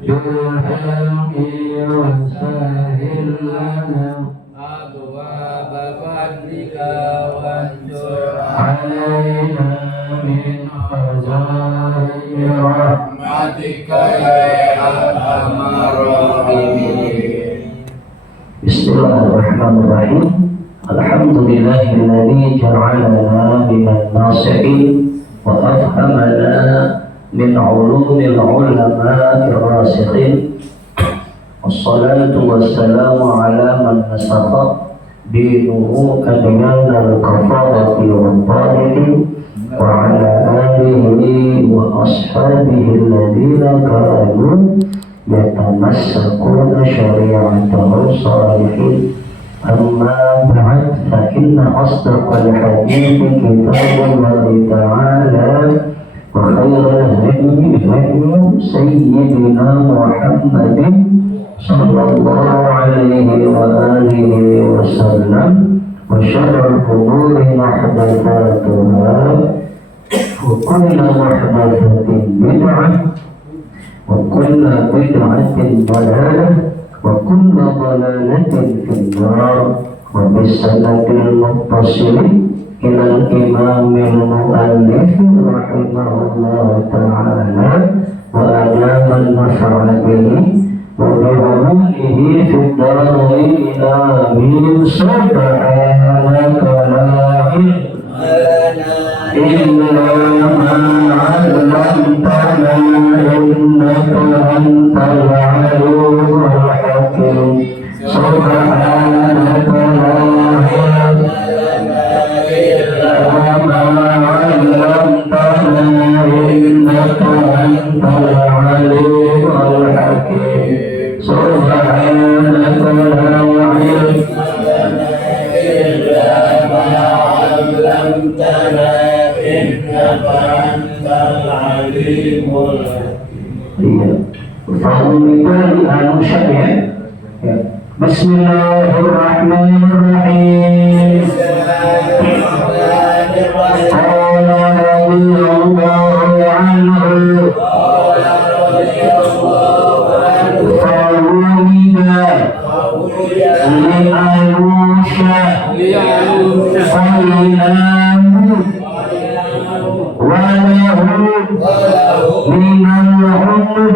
بالحلم وسهل لنا أبواب فضلك وانشر علينا من خزائن رحمتك يا أرحم الراحمين. بسم الله الرحمن الرحيم. الحمد لله الذي جعلنا من الناصحين وأفهمنا من علوم العلماء الراسخين، والصلاة والسلام على من نسخ دينه أديان الكفارة والطاعة، وعلى آله وأصحابه الذين كانوا يتمسكون شريعته الصالحين. أما بعد، فإن أصدق الحديث كتاب الله تعالى، وخير الهدي هدي سيدنا محمد صلى الله عليه وآله وسلم، وشر الأمور محدثاتها، وكل محدثة بدعة، وكل بدعة ضلالة، وكل ضلالة في النار. وبالسند المتصل إلى الإمام المؤلف رحمه الله تعالى وأدام النفع به وبعلومه في الدارين آمين. سبحانك لا علم إلا ما علمتنا إنك أنت العليم الحكيم. سبحانك لا علم إلا ما علمتنا إنك أنت العليم الحكيم. سبحانك لا علم إلا ما علمتنا إنك أنت العليم الحكيم. بسم الله الرحمن الرحيم. قال رضي الله عنه فولد لألوش صيام وله من العمر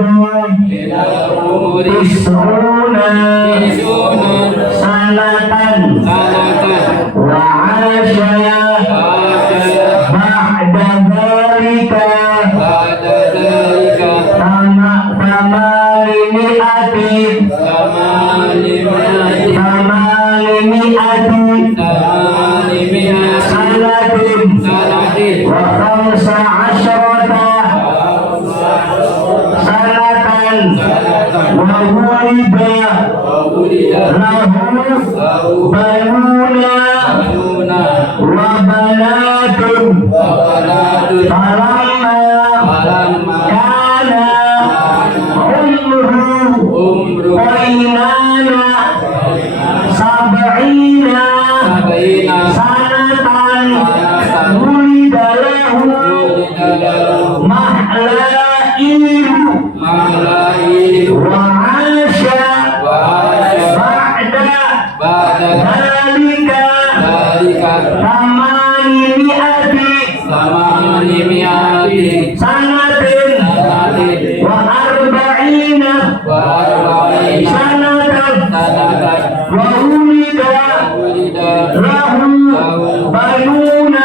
90 سنة وعاش بعد ذلك 800 سنة و15 سنة وولد له بنون وبنات. فلما كان عمره بينان 70 سنة ولد له مهلائيل وعاش بعد ذلك 800 سنة و40 سنة وولد له بنون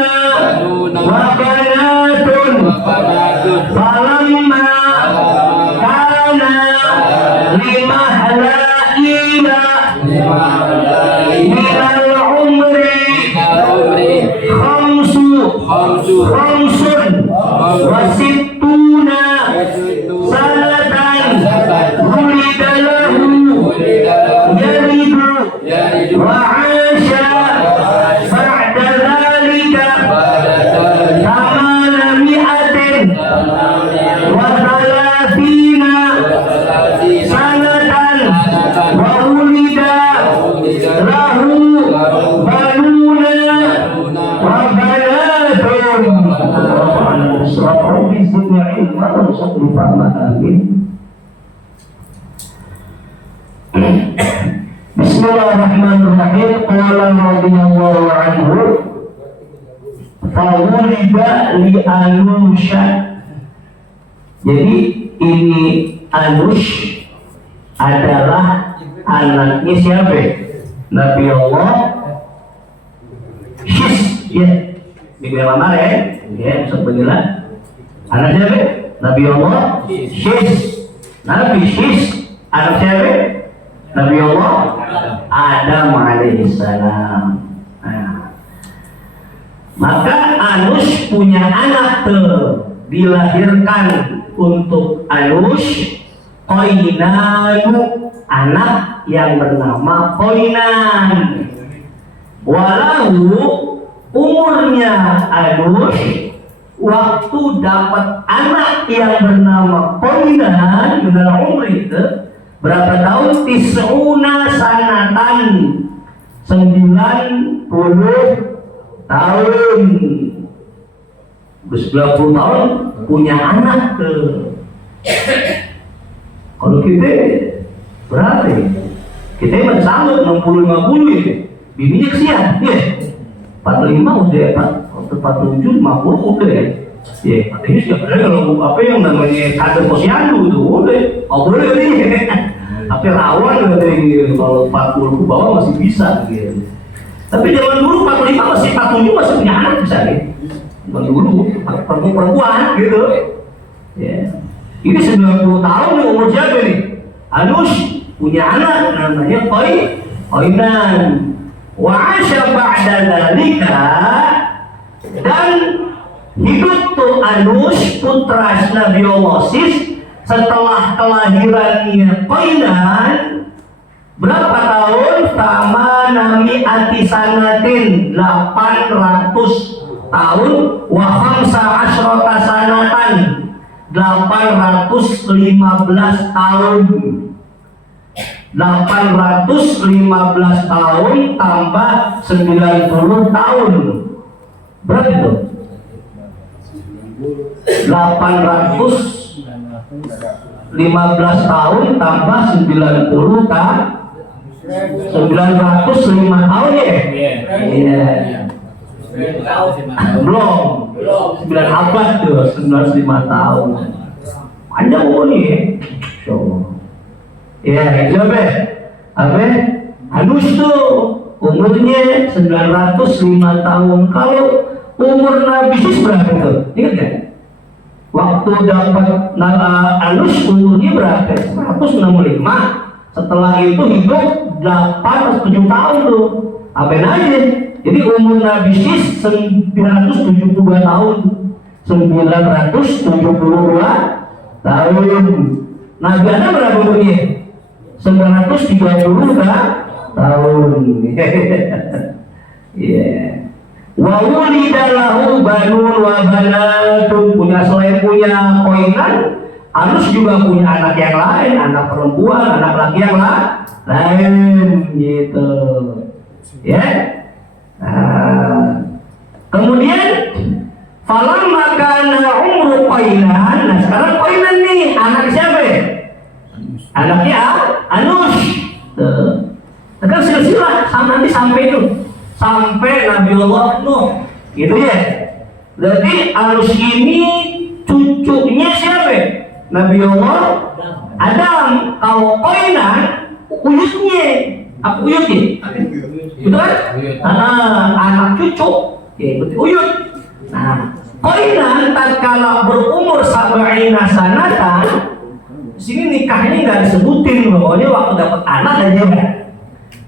وبنات. فلما كان لمهلائيل من العمر 65 سنة ولد له يلد وعاش بعد ذلك 830 سنة وولد Bismillahirrahmanirrahim. Qala radhiyallahu anhu fawulida li Anusha. Jadi ini Anush adalah anaknya siapa? Nabi Allah Shis, ya, dibilang mana ya, sebetulnya anak siapa? Nabi Allah Shis, Nabi Shis, anak siapa? Nabi Allah Adam alaihissalam. Nah, maka Anush punya anak dilahirkan untuk Anush Qainanu, anak yang bernama Qainan. Walau umurnya Anush waktu dapat anak yang bernama Qainan, dalam umur itu berapa tahun? Tis'una sanatan, 90 tahun. 90 tahun punya anak Kalau kita berarti kita masih sanggup 60-50 ya. Bininya kesian, ya. 45 udah, 47, 50 udah ya. Ya, katanya siapa kalau apa yang namanya kader posyandu itu udah, boleh nih. Tapi rawan katanya kalau 40 ke bawah masih bisa gitu. Tapi zaman dulu 45 masih 47 masih punya anak bisa ya. Zaman dulu perempuan gitu. Ya. Ini 90 tahun nih umur siapa nih? Anush punya anak namanya Qainan. Wa 'asha ba'da dzalika, dan hidup tuh Anush putra Nabi Allah Sis setelah kelahirannya Qainan berapa tahun? Tamanami atisanatin, 800 tahun. Wa khamsa asyrata sanatan, 815 tahun. 815 tahun tambah 90 tahun berapa itu? 815 tahun tambah 90 kan? 905 tahun ya? Iya. Belum 9 abad tuh, 95 tahun. Panjang umurnya. Insyaallah. Ya, itu apa? Anush tuh umurnya 905 tahun. Kalau umur Nabi Sis berapa tuh? Ingat kan? Waktu dapat Anush umurnya berapa? 165. Setelah itu hidup 8 atau 7 tahun tuh. Apain aja? Jadi umur Nabi Sis 972 tahun. 972 tahun. Nabi Adam berapa umurnya? 930 tahun. Yeah. Wa wulida lahu banun wa banatun, punya selain punya Qainan, Anush juga punya anak yang lain, anak perempuan, anak laki yang lain gitu. Ya. Nah, kemudian falamma kana umru Qainan. Nah, sekarang Qainan nih anak siapa ya? Anaknya Anush. Kan silsilah nanti sampai itu sampai Nabi Allah Nuh, gitu ya. Berarti Anush ini cucunya siapa? Nabi Allah Adam. Kalau Qainan uyutnya, apa uyutnya? Betul kan? Anak cucu, ya berarti uyut. Nah, Qainan tatkala berumur 70 sanatan, sini nikahnya nggak disebutin, pokoknya waktu dapat anak aja.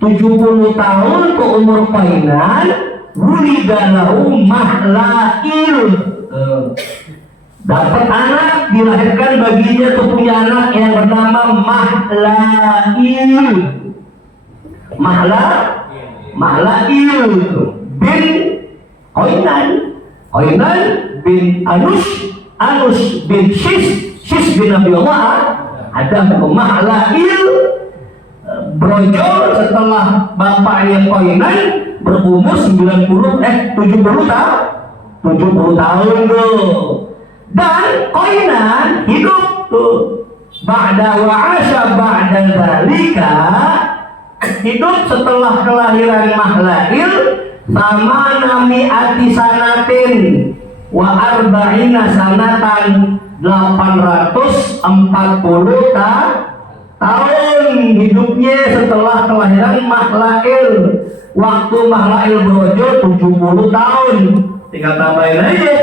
70 tahun ke umur Qainan, wulidalahu Mahlail. Dapat anak, dilahirkan baginya tuh punya anak yang bernama Mahlail. Mahlail bin Qainan. Qainan bin Anush, Anush bin Shis, Shis bin Nabi Allah Adam. Mahlail brojol setelah bapaknya Qainan berumur 70 tahun tuh. Dan Qainan hidup tuh ba'da wa'asya ba'da dzalika, hidup setelah kelahiran Mahlail sama nami ati sanatin wa arba'ina sanatan 840 tahun hidupnya setelah kelahiran Mahlail. Waktu Mahlail brojo 70 tahun, tinggal tambahin aja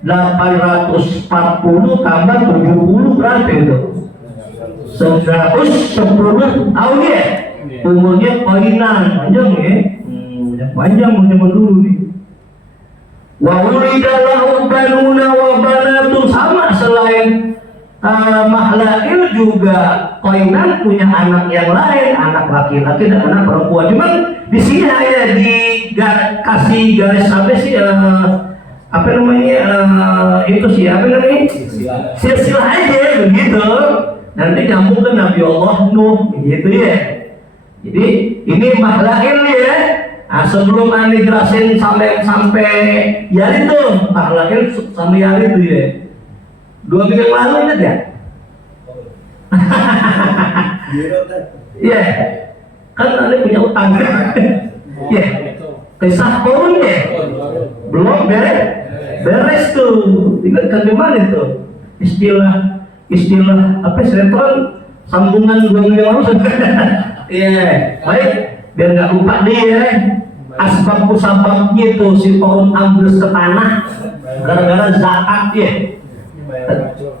840 tambah 70 berapa itu? 110 tahun ya. Umurnya koinan panjang ya, panjang zaman dulu nih. Wa uridalahu banuna wa banatun, sama selain Mahlail juga koinan punya anak yang lain, anak laki-laki dan anak perempuan. Cuman di sini hanya dikasih garis apa sih apa namanya itu sih apa namanya silsilah aja begitu. Nanti nyambung ke Nabi Allah Nuh gitu ya. Jadi ini Mahlail ya. Nah, sebelum Anda jelasin sampai Yarid tuh, Mahlail sampai Yarid tuh ya. 2 minggu lalu ingat ya? Iya, kan Anda punya utang. Iya, kisah korun ya, belum beres tuh. Tinggal gimana tuh? Istilah apa sinetron sambungan 2 minggu lalu. Iya, baik, biar nggak lupa deh ya. Asbab musababnya tuh si korun ambles ke tanah gara-gara zakat ya.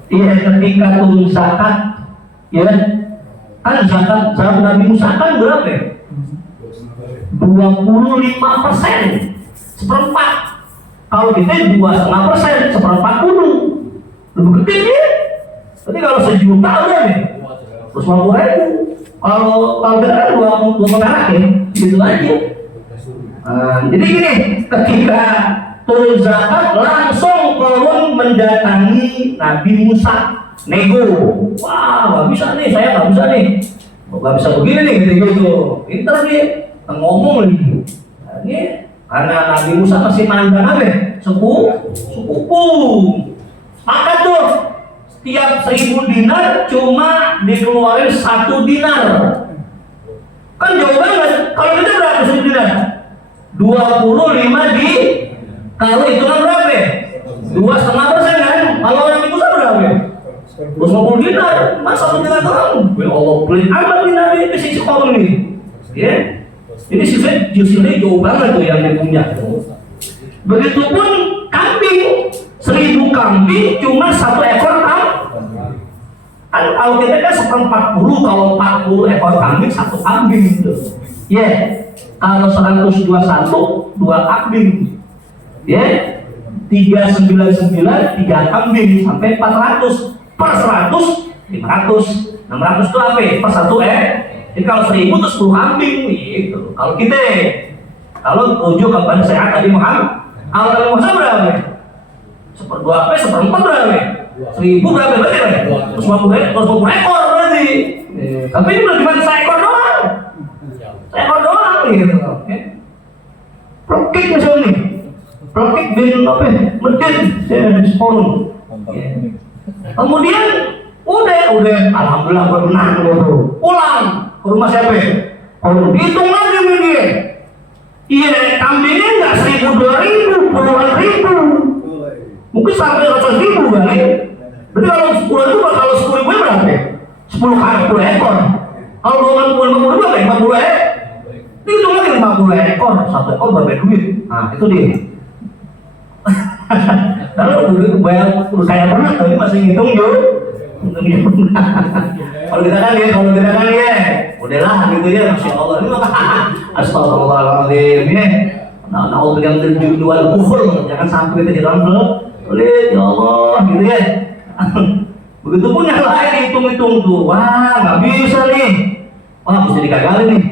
Iya, ketika turun zakat ya, kan zakat Nabi Musa kan berapa ya? 25%, seperempat. Kalau kita 2,5%, seperempat kudu lebih gede ya. Tapi kalau 1 juta udah nih 150.000. Kalau kita kan 2 perak ya, gitu aja. Jadi gini, ketika turun zakat langsung Korun mendatangi Nabi Musa nego. Wah, nggak bisa nih, saya nggak bisa nih, nggak bisa begini nih gitu. Pintar nih ngomong lagi. Nah, ini karena Nabi Musa masih mandang apa? Sepupu. Maka tuh setiap 1000 dinar cuma dikeluarin 1 dinar. Kan jauh banget. Kalau kita berapa 1 dinar? 25 di kalau hitungan berapa ya? 2,5% kan? Kalau orang itu berapa ya? 250 dinar, masa 1 dinar doang? Ya Allah, pelit amat nih Nabi ini sisi korun nih. Ya, ini sisi jauh banget tuh yang dia punya. Begitupun kambing, 1000 kambing cuma 1 ekor kambing. Kalau kita kan 140, kalau 40 ekor kambing 1 kambing gitu. Ya, kalau 121 2 kambing. Ya, 399 3 kambing sampai 400 per 100 500 600 itu apa? Per 1 Jadi kalau 1000 itu 10 kambing gitu. Kalau kita rujuk kepada sehat tadi Muhammad, kalau Nabi Musa berapa? 1/2 1/4 berapa? 1000 berapa berarti? 150 ekor berarti. Tapi ini cuma 1 ekor doang. 1 ekor doang gitu. Prokik misalnya nih. Prokik bin apa? Medin saya diskon. Kemudian udah alhamdulillah berenang gitu. Pulang ke rumah siapa? Kalau dihitung lagi nih dia. Iya, kambingnya nggak 1.000 2.000 puluhan ribu. Mungkin sampai 100.000 kali. Berarti kalau 10 itu kalau 10.000 berapa? 10 kali 10 ekor. Kalau 50 berapa? 50 ekor. Hitung lagi 50 ekor, 1 ekor berapa duit? Nah itu dia. Kalau dulu bayar saya pernah tapi masih ngitung yuk. Kalau kita kan ya, udahlah gitu ya, masya Allah ini astagfirullahaladzim ya. Nah, yang terjun dua kufur, jangan sampai kita jadi orang pelit ya Allah gitu ya. Begitupun yang lain hitung-hitung tuh, wah nggak bisa nih, wah mesti digagalin nih,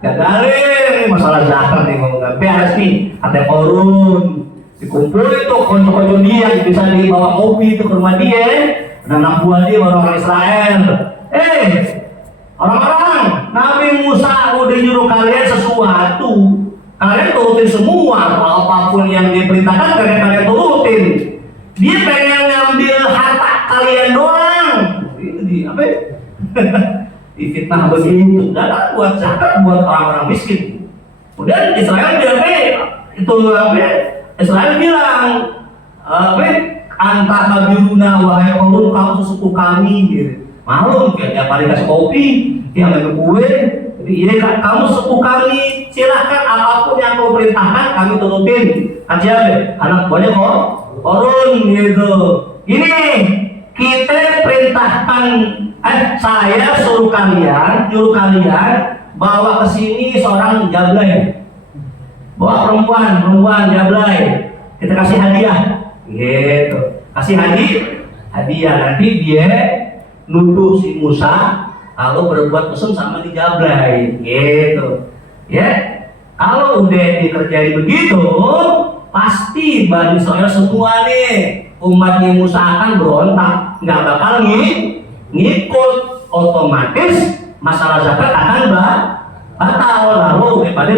gagalin masalah zakat nih, mau nggak beres nih, ada korun. Dikumpulin tuh konco-konco dia bisa dibawa kopi itu ke rumah dia, anak buah dia orang Israel. Orang-orang, Nabi Musa udah nyuruh kalian sesuatu, kalian turutin semua, apapun yang diperintahkan kalian turutin. Dia pengen ngambil harta kalian doang, Difitnah begitu, dan buat zakat buat orang-orang miskin. Kemudian Israel bilang, Israel bilang, anta habiruna wahai Korun, kamu sesuku kami, gitu. Malu, kayak hari kasih kopi, dia ambil kue. Jadi iya kamu sepupu kami, silahkan apapun yang kau perintahkan kami turutin. Kan siapa? Anak buahnya kok Korun gitu. Ini kita perintahkan, saya suruh kalian, nyuruh kalian bawa ke sini seorang jablay, bawa perempuan jablay, kita kasih hadiah, gitu, kasih hadiah nanti dia nuduh si Musa kalau berbuat mesum sama di jablay, gitu, ya. Kalau udah dikerjain begitu, pasti Bani Israil semua nih umatnya Musa akan berontak, nggak bakal ngikut, otomatis masalah zakat akan batal, lalu pada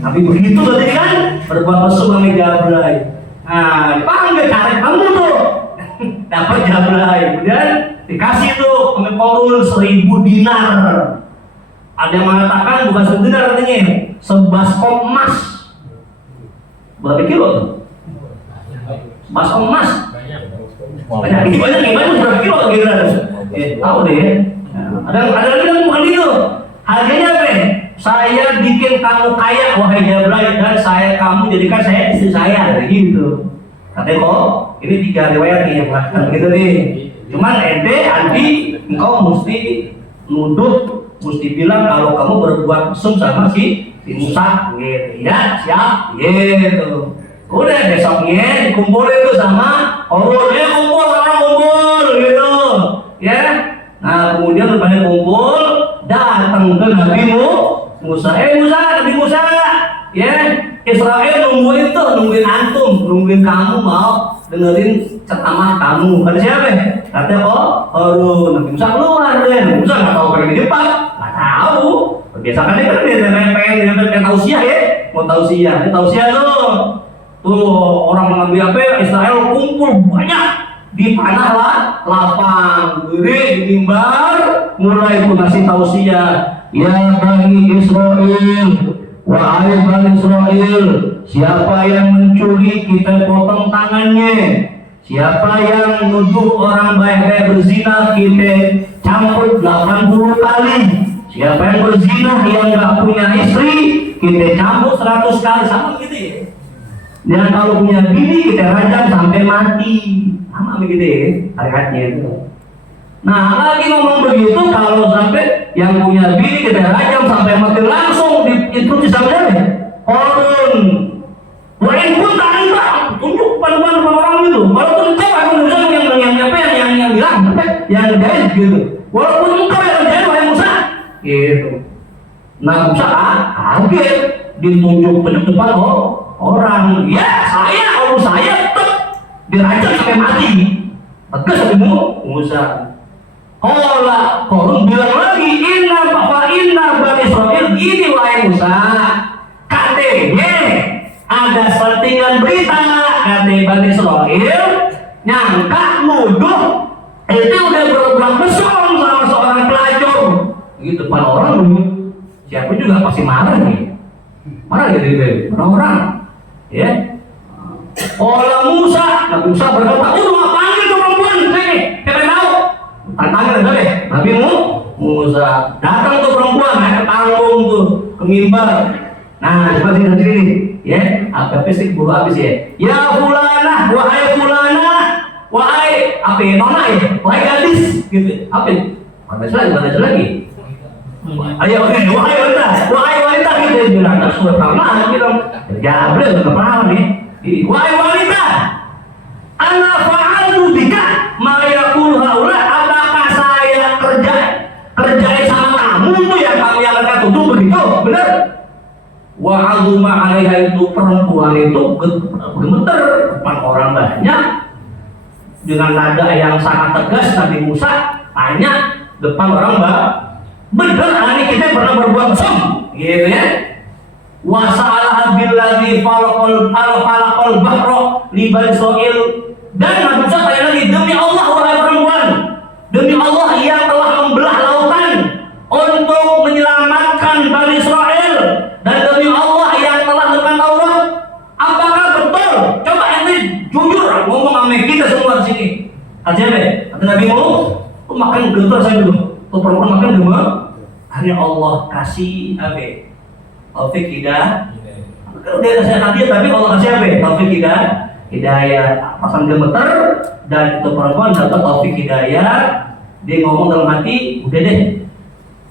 tapi begitu berarti kan berbuat mesum sama jablay. Nah, dipanggil cari kamu tuh dapat jablay, kemudian dikasih tuh sama Korun 1000 dinar. Ada yang mengatakan bukan 1000 dinar, artinya 11 kop emas. Berapa kilo tuh? 11 kop emas. Banyak berapa kilo kira-kira? Tahu deh ya. Ada lagi yang bukan itu. Harganya apa? Saya bikin kamu kaya wahai jablay, dan kamu jadikan saya istri saya, gitu. Katanya kok ini 3 riwayat nih yang mengatakan begitu nih. Cuman anti engkau mesti nuduh, mesti bilang kalau kamu berbuat mesum sama si Musa, gitu. Ya siap, gitu. Udah besoknya dikumpulin tuh sama Korun, kumpul gitu, ya. Nah kemudian pada kumpul, datang ke Nabi Musa, Nabi Musa, ya. Israel nungguin antum, nungguin kamu mau dengerin ceramah kamu. Kata siapa? Katanya Korun. Nabi Musa keluar deh. Nabi Musa nggak tahu pengen di depan, nggak tahu. Biasakan dia kan pengen tausiah ya, mau tausiah tuh orang mengambil apa? Israel kumpul banyak di tanah lapang, berdiri di mimbar, mulai pun ngasih tausiah. Ya Bani Israel, wahai Bani Israel, siapa yang mencuri kita potong tangannya. Siapa yang menuduh orang baik berzina kita campur 80 kali. Siapa yang berzina yang nggak punya istri kita campur 100 kali, sama begitu ya. Dan kalau punya bini kita rajam sampai mati, sama begitu ya harganya itu. Nah lagi ngomong begitu, kalau sampai yang punya bini kita rajam sampai mati langsung itu disambutnya Korun. Wain pun tak ada tunjuk panduan orang itu. Walaupun engkau akan menunjuk yang bilang, yang guys gitu. Walaupun engkau yang jadi wahai Musa, gitu. Nah Musa kaget ditunjuk depan orang. Ya saya tetap dirajam sampai mati. Tegas sampai Musa. Korun bilang lagi, inna Bani Israil, gini wahai Musa, katanya ada selentingan berita, katanya Bani Israil nyangka nuduh itu udah berbuat mesum sama seorang pelacur. Gitu depan orang, siapa juga pasti marah nih, gitu orang-orang, ya. Musa, Nabi Musa berkata, panggil tuh perempuan, kita tahu. Tantangin aja deh, Nabi Musa datang tuh perempuan, naik ke panggung tuh, ke mimbar. Nah, coba sini nih, ya, apa sih buru habis ya? Ya fulana, wahai apa ya, nona ya, wahai gadis, gitu. Apa? Mana lagi? Ayo, wahai wanita, gitu. Bilang, nah, sudah pernah bilang, jablay udah pernah nih. Wahai wanita, ana fa'alu bika ma yaqulu haula, apakah saya kerjain sama kamu tuh yang kamu yang mereka tuduh begitu, benar? Wa azuma 'alaiha, itu perempuan itu gemeter depan orang banyak dengan nada yang sangat tegas. Nabi Musa tanya depan orang bener ini kita pernah berbuat mesum, gitu ya. Wa sa'alaha billadzi falaqal bahra li Bani Israil, dan Nabi Musa tanya lagi, demi Allah wahai perempuan, demi Allah yang telah membelah lautan untuk menyelamatkan Bani Israel, dan demi Allah yang telah menurunkan Taurat. Apakah betul? Coba ente jujur ngomong sama kita semua di sini. Kata Nabi Muhammad, tuh makan gentar saya dulu. Tuh perempuan makan gemar. Hanya Allah kasih taufik hidayah. Kalau dia kasih hadiah, tapi Allah kasih taufik hidayah. Pasang gemeter, dan itu perempuan dapat taufik hidayah. Dia ngomong dalam hati, udah deh,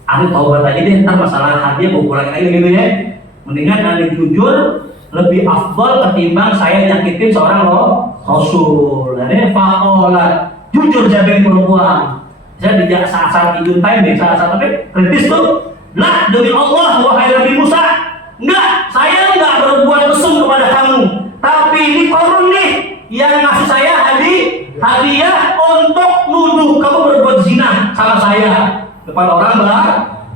aku taubat aja deh, ntar masalah hadiah gue kurangin aja gitu ya. Mendingan anda jujur lebih afdal ketimbang saya nyakitin seorang Rasul. Jadi fakola jujur jadi perempuan. Saya di saat tidur time deh, saat tapi kritis tuh. Lah demi Allah wahai Nabi Musa, enggak, saya enggak berbuat mesum kepada kamu, tapi ini Qarun nih yang ngasih saya hadiah untuk nuduh kamu berbuat zina sama saya depan orang bah.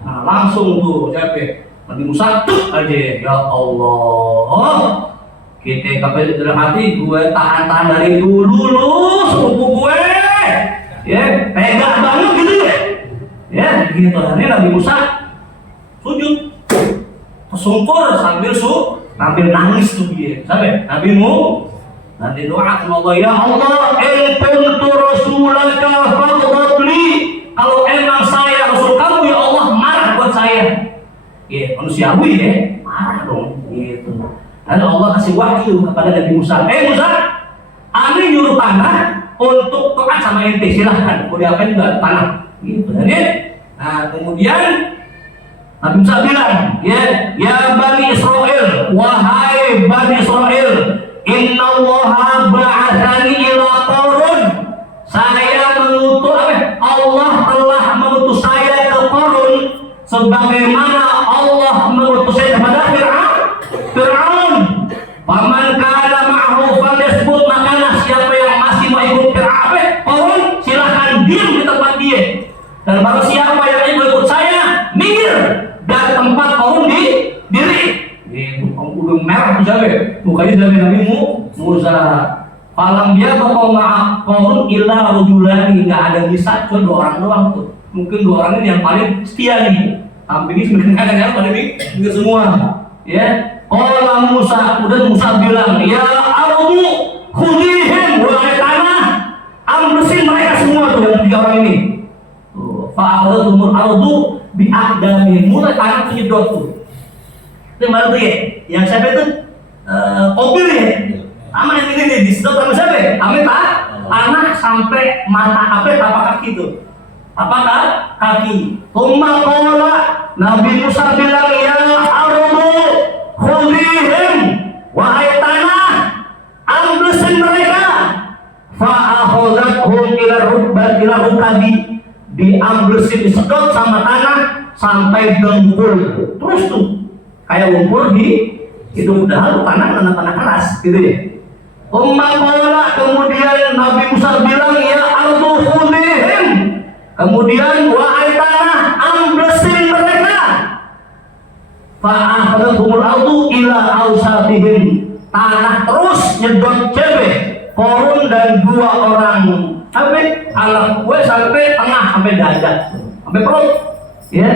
Nah langsung tuh siapa? Nabi Musa tuh aja, ya Allah, kita kabel dalam hati gue tahan dari dulu lu sepupu gue, ya tega banget gitu ya gitu. Ini Nabi Musa sujud tersungkur sambil nangis tuh dia, sampai Nabi Mu nanti doa sama Allah, ya Allah, in kuntu rasulaka fadhli, kalau emang saya rasul kamu ya Allah, marah buat saya. Ya, manusiawi ya, marah dong gitu. Lalu Allah kasih wahyu kepada Nabi Musa, Musa, Ani nyuruh tanah untuk taat sama ente, silahkan. Mau diapain juga tanah, gitu kan ya. Nah kemudian Nabi Musa bilang, ya Bani Israel, wahai Bani Israel, Inna Allaha ba'athani ila Qarun, saya mengutus Allah telah mengutus saya ke Qarun sebagaimana Allah mengutus saya kepada Fir'aun. Paman kana ma'hu falyasbut, maka siapa yang masih mau ikut Qarun silahkan diam di tempat dia, dan barang siapa yang ikut saya minggir dari tempat Qarun diri. Udah merah tuh siapa? Mukanya dari Nabi Musa. Falam dia bakal Qarun illa rajulani, nggak ada bisa cuma 2 orang doang tuh. Mungkin 2 orang ini yang paling setia nih. Tapi ini sebenarnya kadang-kadang pada mikir semua. Ya, Qala Musa, udah Musa bilang, ya ardu khudihim, wahai tanah, ambesin mereka semua tuh yang 3 orang ini. Fa'akhadhatumul ardu bi'aqdamihim, mulai tanah tuh nyedot tuh. Itu yang baru tuh ya, yang siapa itu? Kobil ya. Aman yang ini nih, disedot sama siapa? Amin tak? Tanah sampai mata tapak kaki tuh. Apakah kaki? Umma qala, Nabi Musa bilang, ya ardu khudihim, wahai tanah, amblesin mereka. Fa'akhadhathum ila rukabi, diamblesin, disedot sama tanah sampai dengkul. Terus tuh kayak lumpur di hidung, udah tanah keras gitu ya. Umma qala, kemudian Nabi Musa bilang, ya ardu khudihim, kemudian wahai tanah, amblesin mereka. Fa'akhadhathumul ardu ila awsatihim, tanah terus nyedot cebek Qarun dan 2 orang anak gue sampai tengah, sampai dada, sampai perut ya.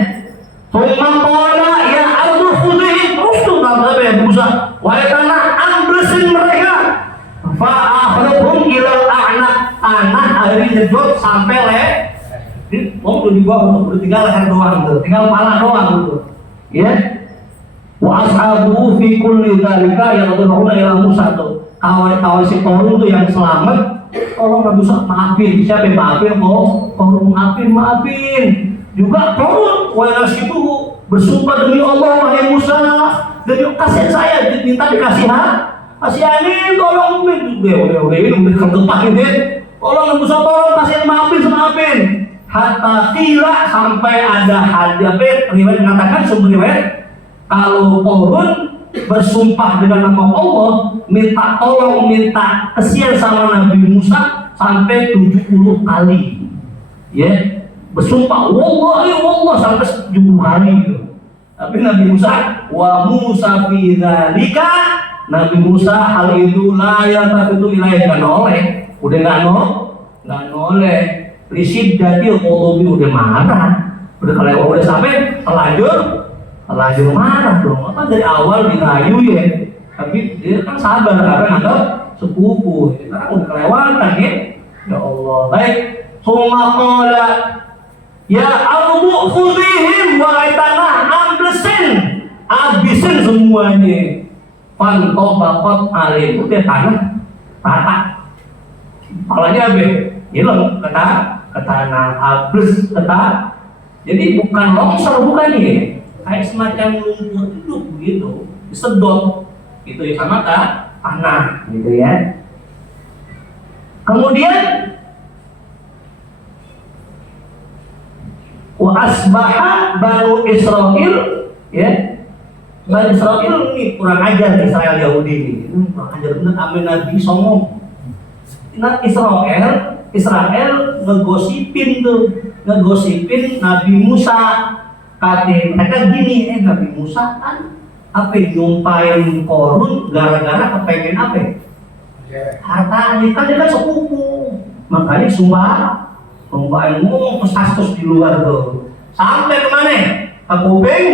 Tsumma qala ya ardu khudihim, terus tuh Nabi Musa, wahai tanah, amblesin mereka. Fa'akhadhathum ila a'naq, tanah akhirnya nyedot sampai tuh di bawah, udah tinggal leher doang tuh, tinggal kepala doang gitu ya. Wa ashabuhu fi kulli dzalika yad'una ila Musa, tuh kawan-kawan si Qarun tuh yang selamat, tolong Nabi Musa maafin. Siapa yang maafin? Qarun maafin juga Qarun. Wa nasibu bersumpah, demi Allah wahai Musa, demi kasihan saya minta kasihanin, tolong udah ini udah kegepak gitu ya. Tolong Musa, tolong kasihan, maafin. Hatta kila, sampai ada hadis riwayat mengatakan, sumber riwayat, kalau Qarun bersumpah dengan nama Allah, minta tolong, minta kesian sama Nabi Musa sampai 70 kali ya, bersumpah wallahi wallah sampai 70 kali gitu. Tapi Nabi Musa, wa Musa fi dzalika, Nabi Musa hal itu la yatafitu ilaih, nggak noleh, udah nggak noleh Risidati Qulubi udah marah. Udah kalau udah sampai terlanjur marah dong. Apa dari awal dirayu ya. Tapi dia kan sabar karena anggap sepupu. Karena udah kelewatan ya. Ya Allah. Baik. Suma qala ya ardu khudhihim wa tanah amblesin. Abisin semuanya. Fantobakot alim. Udah tanah rata. Kepalanya apa? Hilang ke tanah habis kata. Jadi bukan longsor, bukan ya, kayak semacam lumpur hidup begitu, disedot gitu ya sama tanah gitu ya. Kemudian wa asbaha banu Israil ya. Banu Israil ini kurang ajar, Israel Yahudi ini kurang ajar bener. Amin Nabi songong. Nah Israel ngegosipin Nabi Musa. Mereka gini, Nabi Musa kan nyumpain Korun gara-gara kepengen apa? Hartanya, kan dia kan sepupu, makanya sumpahin ngomong pesastos di luar tuh. Sampai kemana? Ke kuping?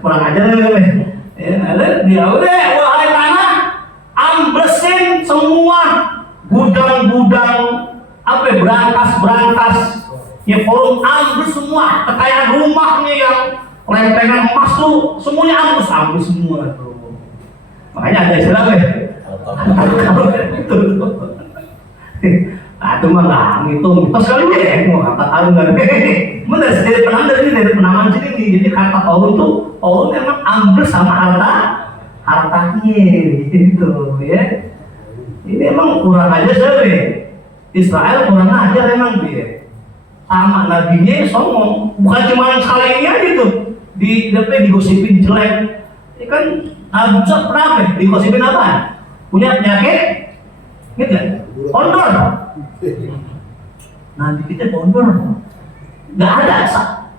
Kurang ajar nih. Dia udah, wahai tanah, amblesin semua gudang-gudang berangkas ya, forum ambles semua, kekayaan rumahnya yang lempengan emas tuh semuanya ambles semua tuh. Makanya ada istilah itu mah nggak ngitung mitos kali ya, mau kata karung nggak bener dari penamaan sini. Jadi kata Paulus emang ambles sama hartanya gitu ya. Ini emang kurang aja sih. Israel kurang ajar emang dia. Sama nabinya songong. Bukan cuma sekali ini aja tuh. Digosipin jelek. Ini kan Nabi Musa pernah digosipin apa? Punya penyakit? Gitu ya? Kondor. Nabi kita kondor. Gak ada.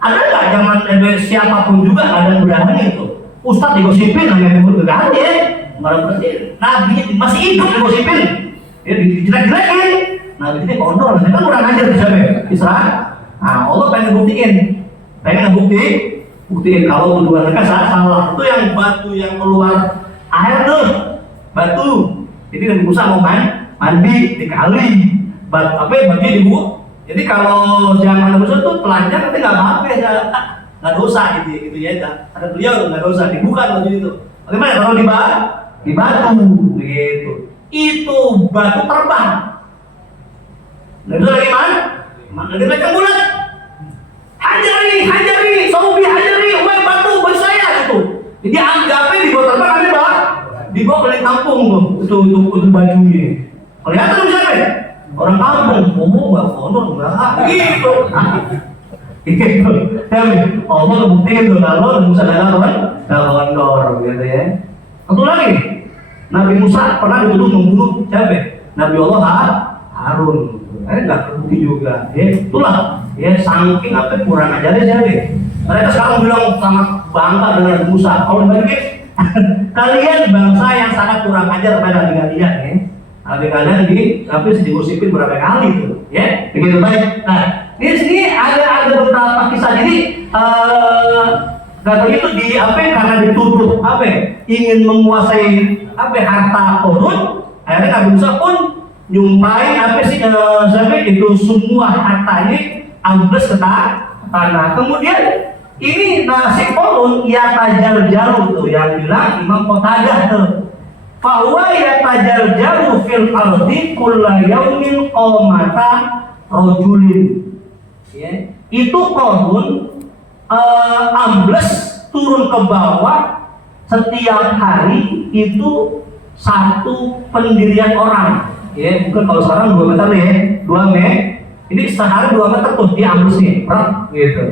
Ada gak zaman siapapun juga ada yang berani itu. Ustadz digosipin namanya gak ada ya. Nabi masih hidup digosipin. Ya dijelek-jelekin. Nabi ini kondor, kan kurang ajar bisa Israel. Nah, Allah pengen buktiin kalau tuduhan mereka salah. Itu yang batu yang keluar air tuh, batu. Jadi Nabi Musa mau mandi di kali, batu dibuat. Jadi kalau zaman Nabi Musa tuh telanjang nanti nggak apa-apa ya, nggak dosa gitu ya. Ada beliau nggak dosa, dibuka baju itu. Bagaimana kalau di batu begitu? Itu batu terbang. Nabi lagi mana? Nabi lagi bulat. Hajari, Saubi hajari, wah batu bagi saya gitu. Jadi anggapnya di bawah terbang ada di bawah keliling kampung tuh untuk bajunya. Kelihatan siapa ya? Orang kampung, ngomong nggak kono nggak gitu. Gitu. Allah ngebuktiin tuh kalau Musa dalam kondor gitu ya. Satu lagi, Nabi Musa pernah dituduh membunuh siapa? Nabi Allah Harun. Nggak terbukti juga. Itulah ya, saking kurang ajarnya siapa? Mereka sekarang bilang sangat bangga dengan Nabi Musa. Kalau dibalik, kalian bangsa yang sangat kurang ajar pada kalian ya. Nabi kalian digosipin berapa kali itu, ya? Begitu baik. Nah, di sini ada beberapa kisah. Jadi kata itu karena dituduh ingin menguasai harta Korun, akhirnya Nabi Musa pun nyumpain itu semua hartanya ambles ke tanah. Kemudian ini nasib Korun ya tajal-jalu tuh yang bilang Imam Qatadah tuh. Fahuwa ya tajal-jalu fil ardi kulla yaumin qomata rojulin. Ya. Itu Korun ambles turun ke bawah setiap hari itu satu pendirian orang. Ya, mungkin kalau sekarang 2 meter ya, 2 meter. Ini sehari 2 meter tuh dia ambles nih, gitu.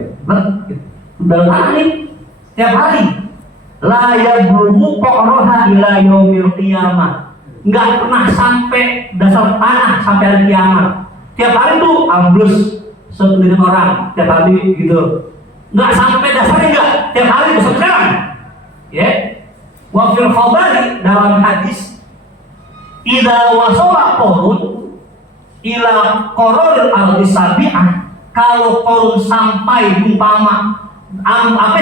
Udah lari tiap hari. La yablughu qa'raha ila yaumil qiyamah. Enggak pernah sampai dasar tanah sampai hari kiamat. Tiap hari tuh ambles sependirian orang tiap hari gitu. Enggak sampai dasarnya enggak, tiap hari besar sekarang. Ya. Wa fil khabari dalam hadis idza wasala Korun ila qararil ardi sabi'ah, kalau korun sampai umpama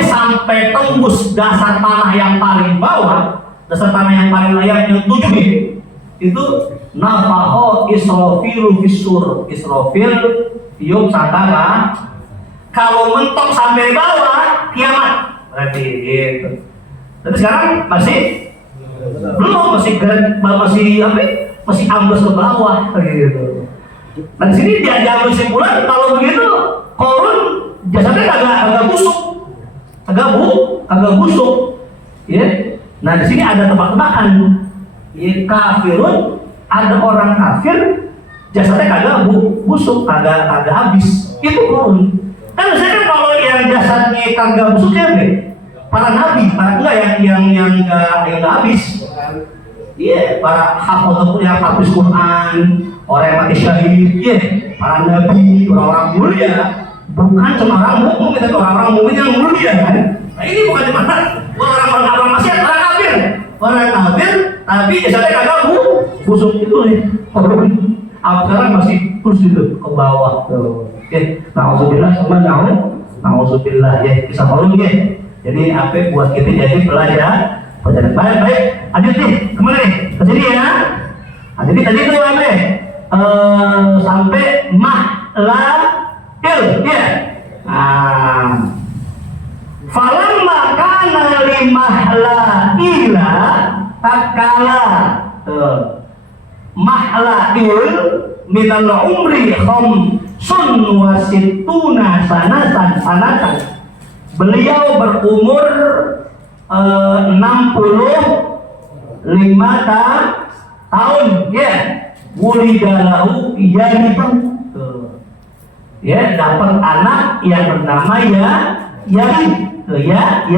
sampai tembus dasar tanah yang paling bawah, dasar tanah yang paling layak yang 7 itu nafaho Israfilu fisur, Israfil tiup sangkala. Kalau mentok sampai bawah kiamat, berarti gitu. Tapi sekarang masih belum, masih ambles ke bawah gitu. Nah di sini dia ambil kesimpulan kalau begitu korun jasadnya agak busuk, ya. Nah di sini ada tebak-tebakan. Ya, kafirun, ada orang kafir jasadnya kagak busuk, kagak habis, itu korun. Kan biasanya kalau yang jasadnya kagak busuk ya, para nabi, para enggak yang nggak habis. Iya, para hafal yang habis Quran, orang yang mati syahid, iya, para nabi, orang-orang mulia, bukan cuma orang mukmin, tapi orang-orang mukmin yang mulia kan. Nah ini bukan cuma orang maksiat, orang kafir, tapi jasadnya kagak busuk itu nih. Sekarang masih terus gitu ke bawah tuh. Oke, nauzubillah sama nauzubillah ya, bisa malu ya. Jadi apa buat kita jadi pelajar baik. Lanjut nih, kemana nih? Ke sini ya. Nah, jadi tadi itu apa? Sampai mahla'il ya. Falamma kana li mahla'ila tatkala mahla'il minal umri khamsun wa sittuna sanatan. Beliau berumur 65 tahun ya. Wulidalahu ya, dapat anak yang bernama Yarid. Dia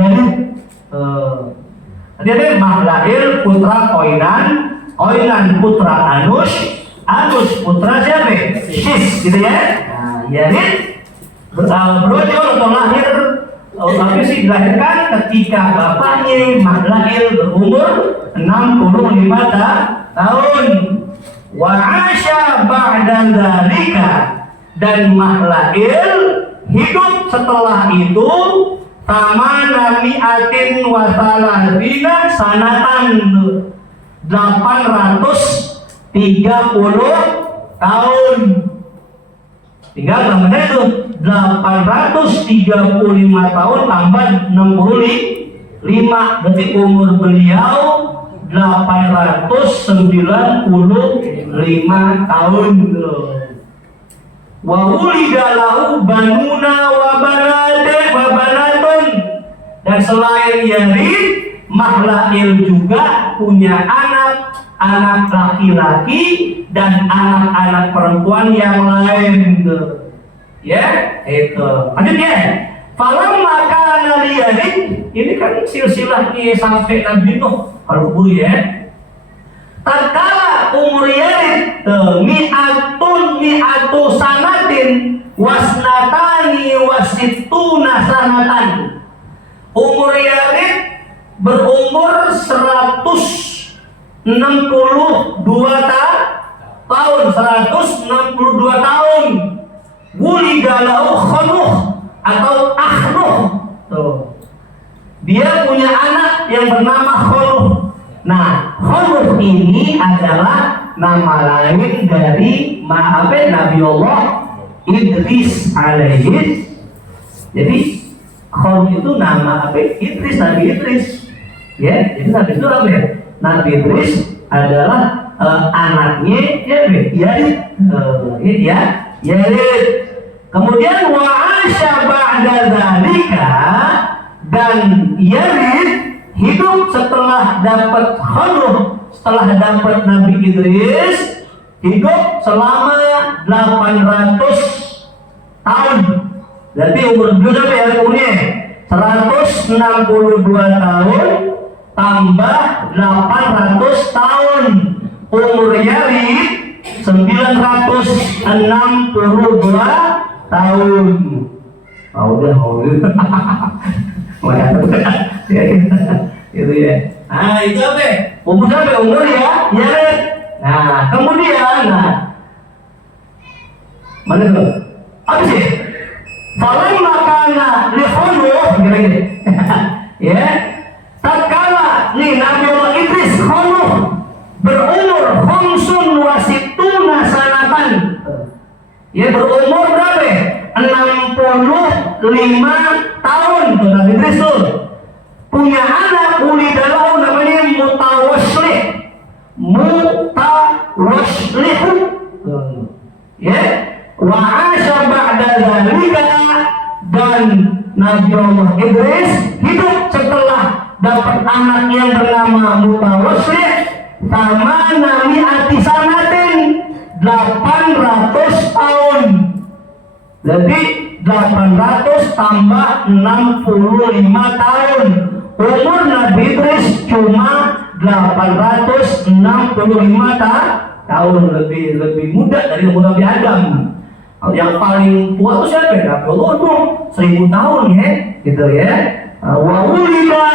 Mahla'il putra Oinan putra Anus putra siapa? Shis gitu ya. Nah, Yarid brojol atau lahir dilahirkan ketika bapaknya Mahla'il berumur 65 tahun. Wa asya ba'da dzalika, dan Mahla'il hidup setelah itu tamana mi'atin wa salasina sanatan, 830 tahun. Tinggal namanya itu 835 tahun tambah 65, berarti umur beliau 895 tahun. Wa wulidalahu banuna wa banatun, dan selain Yarid, Mahla'il juga punya anak laki-laki dan anak-anak perempuan yang lain. Ya, itu. Lanjut ya. Falamma kana li Yarid, ini kan silsilahnya sampai Nabi Nuh kalau ya. Tatkala umur Yarid mi'atu sanatin wasnatani wasittuna sanatan. Umur Yarid berumur 162 tahun. Wulidalahu Khanuh atau Akhnuh. Tuh. Dia punya anak yang bernama Khanuh. Nah, Khanuh ini adalah nama lain dari Nabi Allah Idris alaihi. Jadi Khanuh itu nama Idris, Nabi Idris. Ya, jadi Nabi itu apa ya? Nabi Idris adalah anaknya Yarid. Kemudian wa asya ba'da dzalika, dan Yarid hidup setelah dapat Khanuh, setelah dapat Nabi Idris, hidup selama 800 tahun. Berarti umur beliau berapa ya umurnya? 162 tahun tambah 800 tahun. Umur Yarid 962 tahun. Itu ya. Nah itu apa? Umur berapa? Umur ya Yarid. Nah kemudian Mana itu? Apa sih? Falam makana lihonu gini-gini. Ya, tatkala nih Nabi Allah Idris Khonu berumur khamsun wasituna sanatan. Ya, berumur berapa? 65 tahun tuh Nabi Idris tuh. Punya anak ulidalahu namanya Mutawaslih. Mutawaslih. Ya, wa asya ba'da dzalika, dan Nabi Allah Idris hidup setelah dapat anak yang bernama Mutawaslih sama Nabi Atisanatin 800 tahun. Jadi 800 tambah 65 tahun. Umur Nabi Idris cuma 865 tahun, lebih muda dari umur Nabi Adam. Yang paling tua itu siapa? Nabi Allah itu 1000 tahun ya, gitu ya. Wa ulida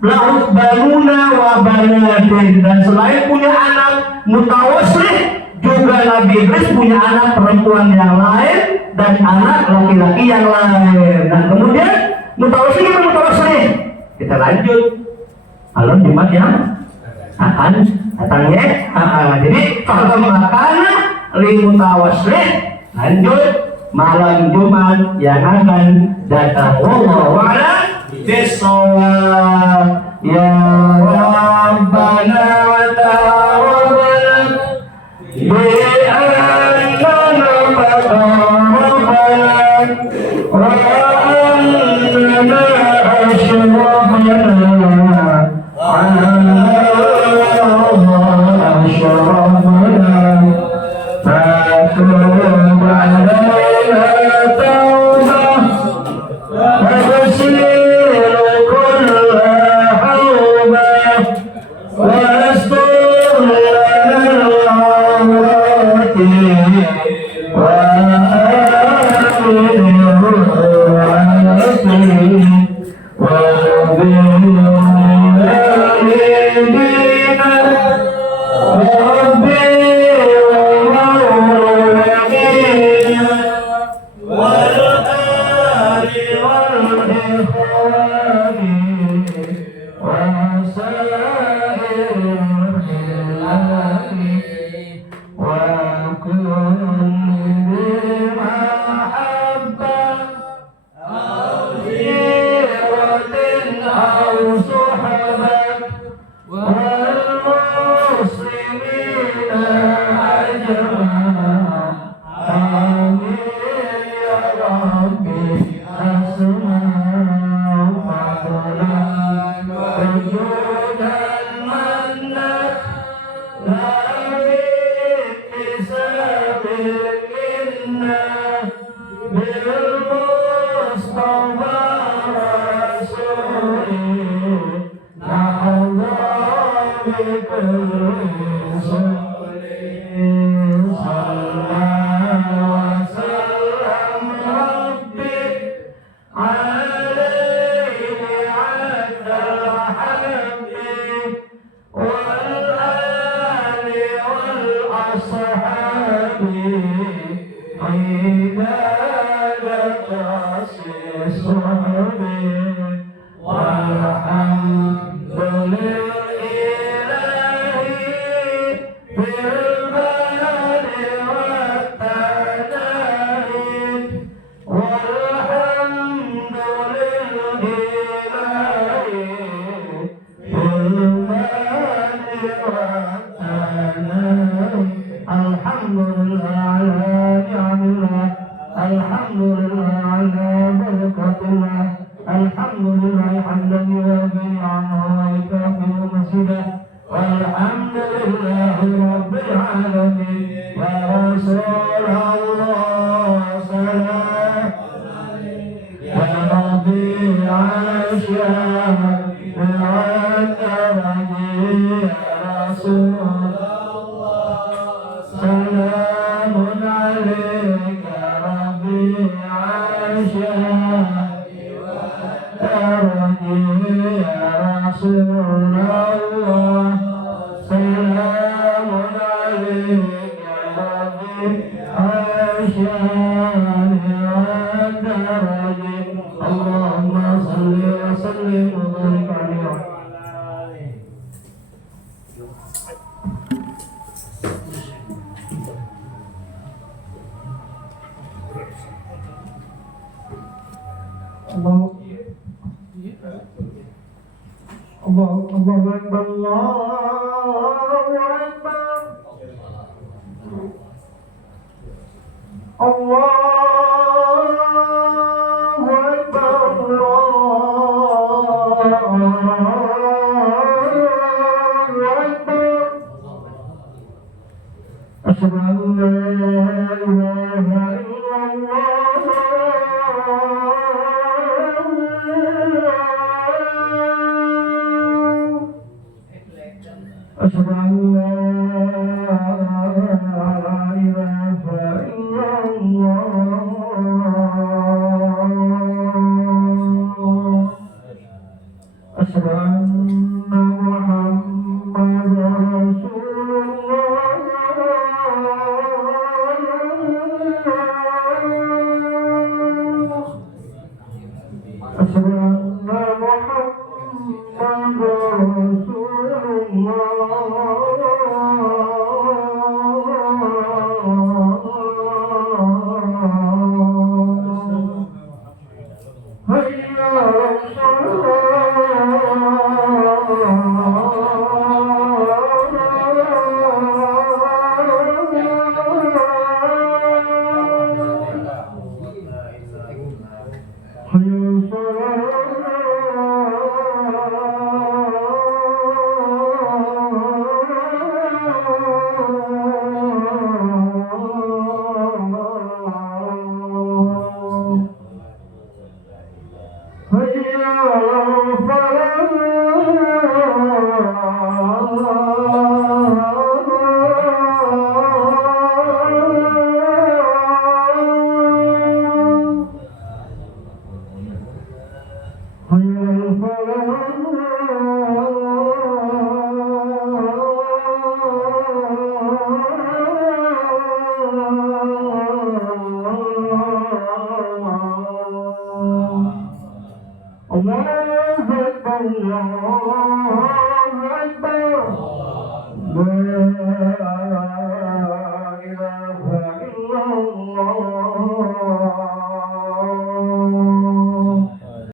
lahu banuna wa banatin, dan selain punya anak Mutawaslih, juga Nabi Idris punya anak perempuan yang lain dan anak laki-laki yang lain. Dan kemudian Mutawaslih kita lanjut malam Jumat yang akan datangnya. Jadi kalau makana li Mutawaslih, lanjut malam Jumat yang akan datang. Wallahu a'lam bishawab. Ya Rabbana wa ta'ala bi'annana fatawafana wa annana ashrafna ala ashrafna fatub alaina tawbah wa tasiru kulla hawbah wa astur lana al-awrati wa Salamun alayka rabbi أشهد أن لا إله إلا الله أشهد أن لا إله إلا الله أشهد أن محمدا رسول الله أشهد أن محمدا رسول الله هيا على الله أكبر الله